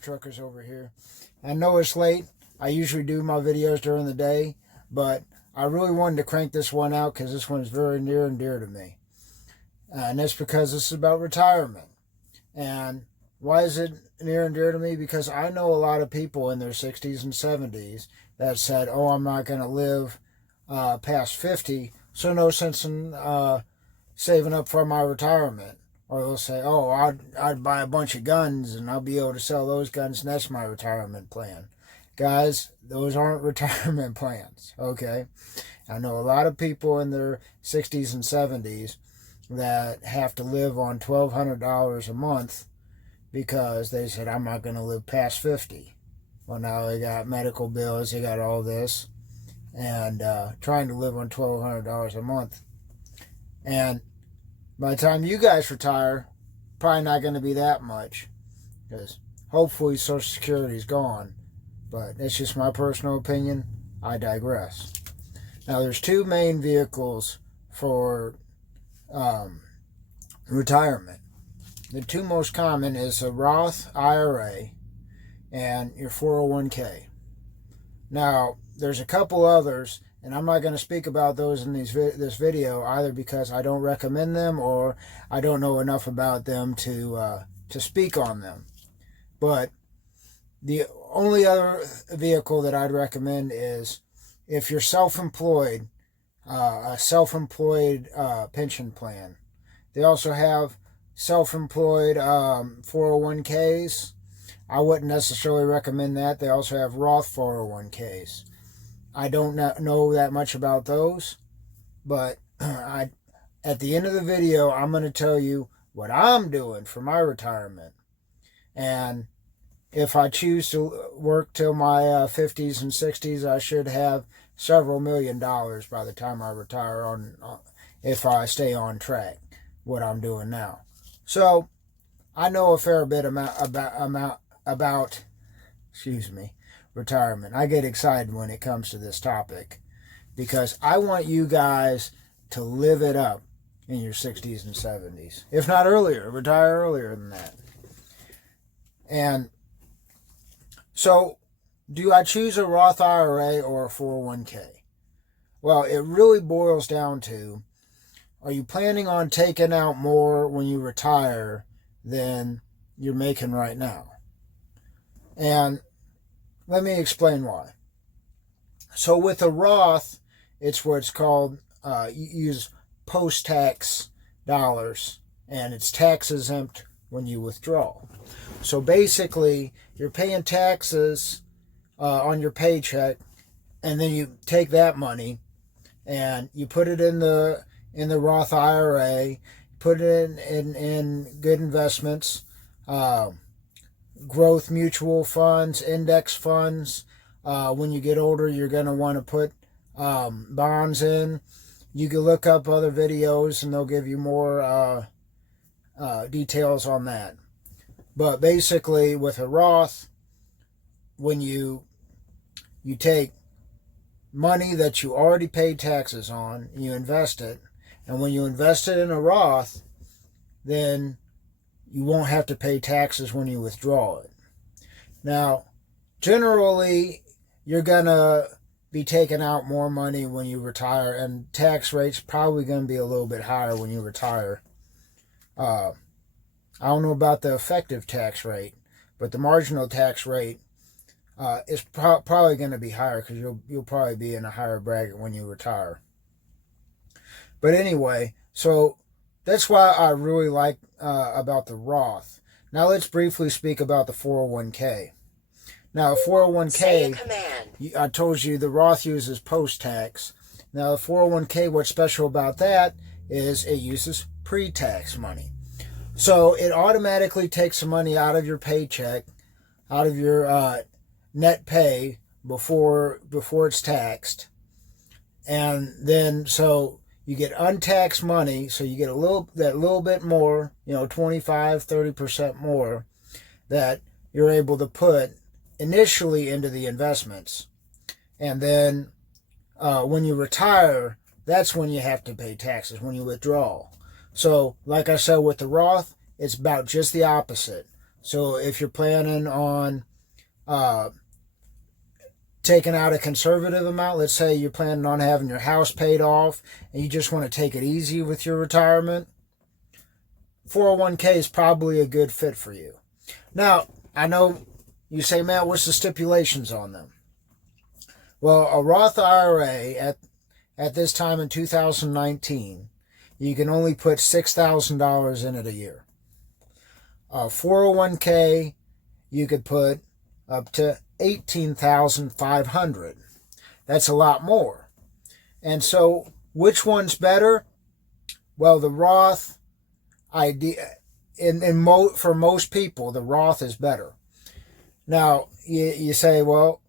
for Truckers over here. I know it's late. I usually do my videos during the day, but I really wanted to crank this one out because this one is very near and dear to me. And that's because this is about retirement. And why is it near and dear to me? Because I know a lot of people in their 60s and 70s that said, oh, I'm not going to live past 50, so no sense in saving up for my retirement. Or they'll say, oh, I'd buy a bunch of guns and I'll be able to sell those guns and that's my retirement plan. Guys, those aren't retirement plans, okay? I know a lot of people in their 60s and 70s that have to live on $1,200 a month because they said, I'm not going to live past 50. Well, now they got medical bills, they got all this, and trying to live on $1,200 a month. And by the time you guys retire, probably not going to be that much, because hopefully Social Security is gone. But that's just my personal opinion. I digress. Now, there's two main vehicles for retirement. The two most common is a Roth IRA and your 401k. Now, there's a couple others, and I'm not going to speak about those in this video either because I don't recommend them or I don't know enough about them to speak on them. But the only other vehicle that I'd recommend is if you're self-employed, a self-employed pension plan. They also have self-employed 401ks. I wouldn't necessarily recommend that. They also have Roth 401ks. I don't know that much about those, but at the end of the video, I'm going to tell you what I'm doing for my retirement. And if I choose to work till my 50s and 60s, I should have several $1 million by the time I retire if I stay on track, what I'm doing now. So I know a fair bit about retirement. I get excited when it comes to this topic because I want you guys to live it up in your 60s and 70s. If not earlier, retire earlier than that. And so, do I choose a Roth IRA or a 401k? Well, it really boils down to, are you planning on taking out more when you retire than you're making right now? And let me explain why. So with a Roth, it's what's called, you use post-tax dollars, and it's tax exempt when you withdraw. So basically, you're paying taxes on your paycheck, and then you take that money and you put it in the Roth IRA, put it in good investments, growth mutual funds, index funds. When you get older, you're going to want to put bonds in. You can look up other videos and they'll give you more details on that. But basically, with a Roth, when you take money that you already paid taxes on, you invest it, and when you invest it in a Roth, then you won't have to pay taxes when you withdraw it. Now, generally, you're going to be taking out more money when you retire, and tax rate's probably going to be a little bit higher when you retire. I don't know about the effective tax rate, but the marginal tax rate is probably going to be higher because you'll probably be in a higher bracket when you retire. But anyway, so that's why I really like about the Roth. Now let's briefly speak about the 401k. Now, 401k, I told you the Roth uses post-tax. Now, the 401k, what's special about that is it uses pre-tax money. So it automatically takes some money out of your paycheck, out of your net pay before it's taxed. And then so you get untaxed money, so you get that little bit more, 25-30% more that you're able to put initially into the investments. And then when you retire, that's when you have to pay taxes, when you withdraw. So, like I said with the Roth, it's about just the opposite. So if you're planning on taking out a conservative amount, let's say you're planning on having your house paid off and you just want to take it easy with your retirement, 401k is probably a good fit for you. Now, I know you say, Matt, what's the stipulations on them? Well, a Roth IRA at this time in 2019, you can only put $6,000 in it a year. A 401k, you could put up to $18,500. That's a lot more. And so, which one's better? Well, the Roth idea, for most people, the Roth is better. Now, you say, well,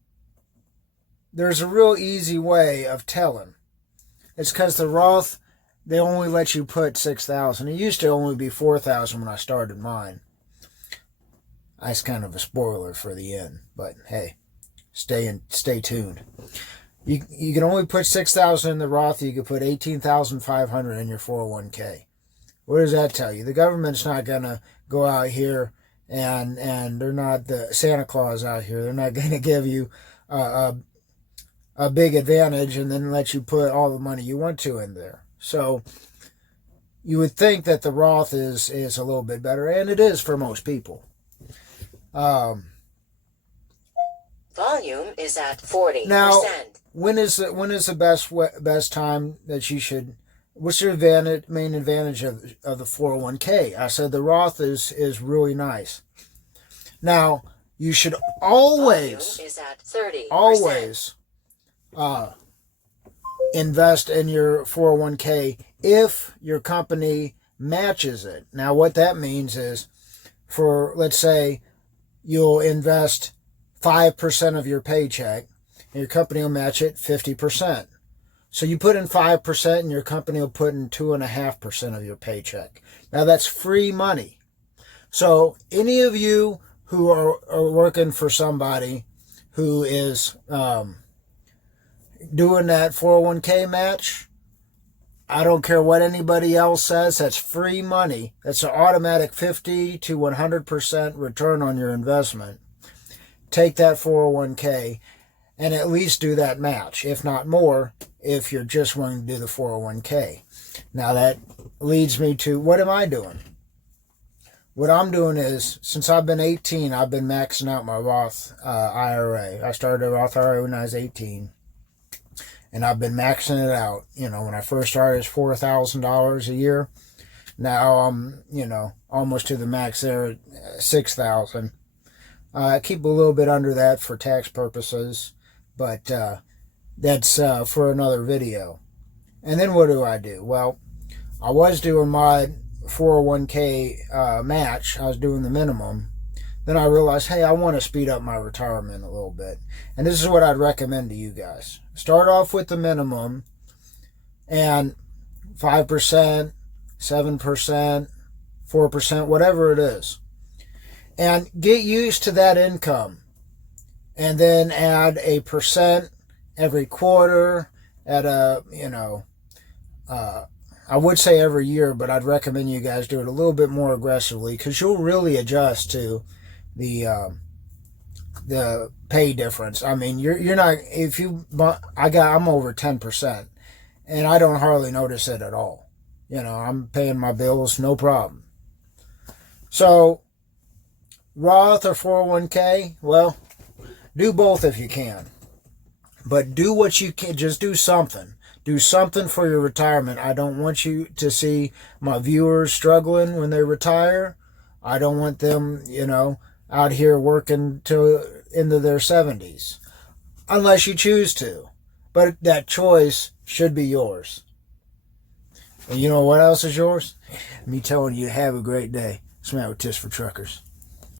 there's a real easy way of telling. It's because the Roth, they only let you put $6,000. It used to only be $4,000 when I started mine. That's kind of a spoiler for the end, but hey, stay tuned. You can only put $6,000 in the Roth. You can put $18,500 in your 401k. What does that tell you? The government's not gonna go out here and they're not the Santa Claus out here. They're not gonna give you a big advantage and then let you put all the money you want to in there. So you would think that the Roth is a little bit better, and it is for most people. Volume is at 40%. Now, when is the best time that you should? What's your main advantage of the 401k? I said the Roth is really nice. Now, you should always Volume is at 30%. Always invest in your 401k if your company matches it. Now, what that means is, for let's say you'll invest 5% of your paycheck, and your company will match it 50%. So you put in 5%, and your company will put in 2.5% of your paycheck. Now that's free money. So any of you who are working for somebody who is doing that 401k match, I don't care what anybody else says, that's free money. That's an automatic 50 to 100% return on your investment. Take that 401k and at least do that match, if not more, if you're just wanting to do the 401k. Now that leads me to, what am I doing? What I'm doing is, since I've been 18, I've been maxing out my Roth IRA. I started a Roth IRA when I was 18. And I've been maxing it out. You know, when I first started, it was $4,000 a year. Now I'm, almost to the max there at $6,000. I keep a little bit under that for tax purposes, but that's for another video. And then what do? Well, I was doing my 401k match. I was doing the minimum. Then I realized, hey, I want to speed up my retirement a little bit. And this is what I'd recommend to you guys. Start off with the minimum and 5%, 7%, 4%, whatever it is. And get used to that income. And then add a percent every quarter at I would say every year, but I'd recommend you guys do it a little bit more aggressively, because you'll really adjust to the pay difference. I mean, you're not, I'm over 10%, and I don't hardly notice it at all. I'm paying my bills, no problem. So, Roth or 401k, well, do both if you can. But do what you can, just do something. Do something for your retirement. I don't want you to see my viewers struggling when they retire. I don't want them, out here working into their 70s. Unless you choose to. But that choice should be yours. And you know what else is yours? Me telling you, have a great day. Smack with Tips for Truckers.